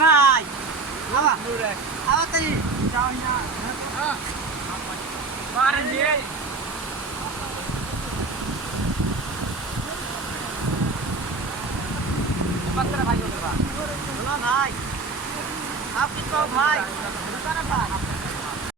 ভাই আবা আবা তাই যাও না পারেন দিয়ে पत्थर भाई होगा ना भाई आप कितना भाई बताना भाई